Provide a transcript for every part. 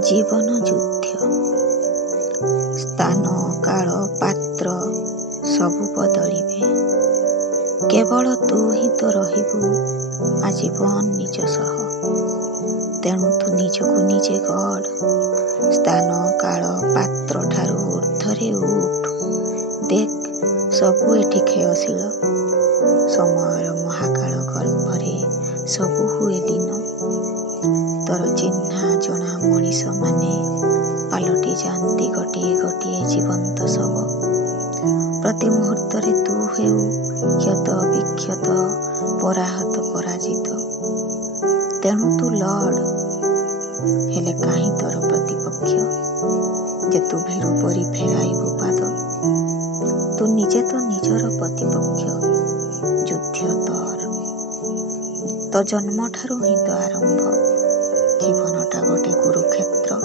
ଜୀବନ ଯୁଦ୍ଧ। ସ୍ଥାନ, କାଳ, ପାତ୍ର ସବୁ ବଦଳିବେ। କେବଳ ତୁ ହିଁ ତ ରହିବୁ ଆଜୀବନ ନିଜ ସହ। ତେଣୁ ତୁ ନିଜକୁ ନିଜେ ଗଢ଼। ସ୍ଥାନ, କାଳ, ପାତ୍ର ଠାରୁ ଊର୍ଦ୍ଧ୍ୱରେ ଉଠ। ଦେଖ, ସବୁ ଏଠି କ୍ଷୟଶୀଳ। ସମୟର ମହାକାଳ ଗର୍ଭରେ ସବୁ ହୁଏ ଲୀନ। ତୋର ଚିହ୍ନା ଜଣା ମଣିଷମାନେ ପାଲଟି ଯାଆନ୍ତି ଗୋଟିଏ ଗୋଟିଏ ଜୀବନ୍ତ ଶବ। ପ୍ରତି ମୁହୂର୍ତ୍ତରେ ତୁ ହେଉ କ୍ଷତ ବିକ୍ଷତ, ପରାହତ ପରାଜିତ। ତେଣୁ ତୁ ଲଢ଼, ହେଲେ କାହିଁ ତୋର ପ୍ରତିପକ୍ଷ ଯେ ତୁ ଭୀରୁ ପରି ଫେରାଇବୁ ପାଦ। ତୁ ନିଜେ ତ ନିଜର ପ୍ରତିପକ୍ଷ। ଯୁଦ୍ଧ ତୋର। ତୋ ଜନ୍ମଠାରୁ ହିଁ ତ ଆରମ୍ଭ। ଜୀବନଟା ଗୋଟେ କୁରୁକ୍ଷେତ୍ର,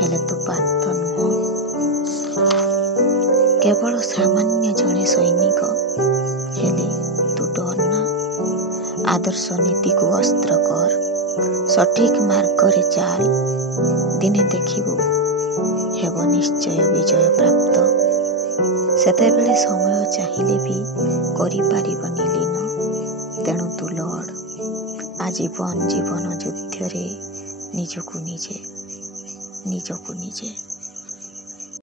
ହେଲେ ତୁ ପାର୍ଥ ନୁହଁ। କେବଳ ସାମାନ୍ୟ ଜଣେ ସୈନିକ, ହେଲେ ତୁ ଡରନା। ଆଦର୍ଶ ନୀତିକୁ ଅସ୍ତ୍ର କର। ସଠିକ୍ ମାର୍ଗରେ ଚାଲ। ଦିନେ ଦେଖିବୁ ହେବ ନିଶ୍ଚୟ ବିଜୟ ପ୍ରାପ୍ତ। ସେତେବେଳେ ସମୟ ଚାହିଁଲେ ବି କରିପାରିବନି ଲୀନ। ତେଣୁ ତୁ ଲଢ଼ ଆଜୀବନ ଜୀବନ ଯୁଦ୍ଧରେ ନିଜକୁ ନିଜେ।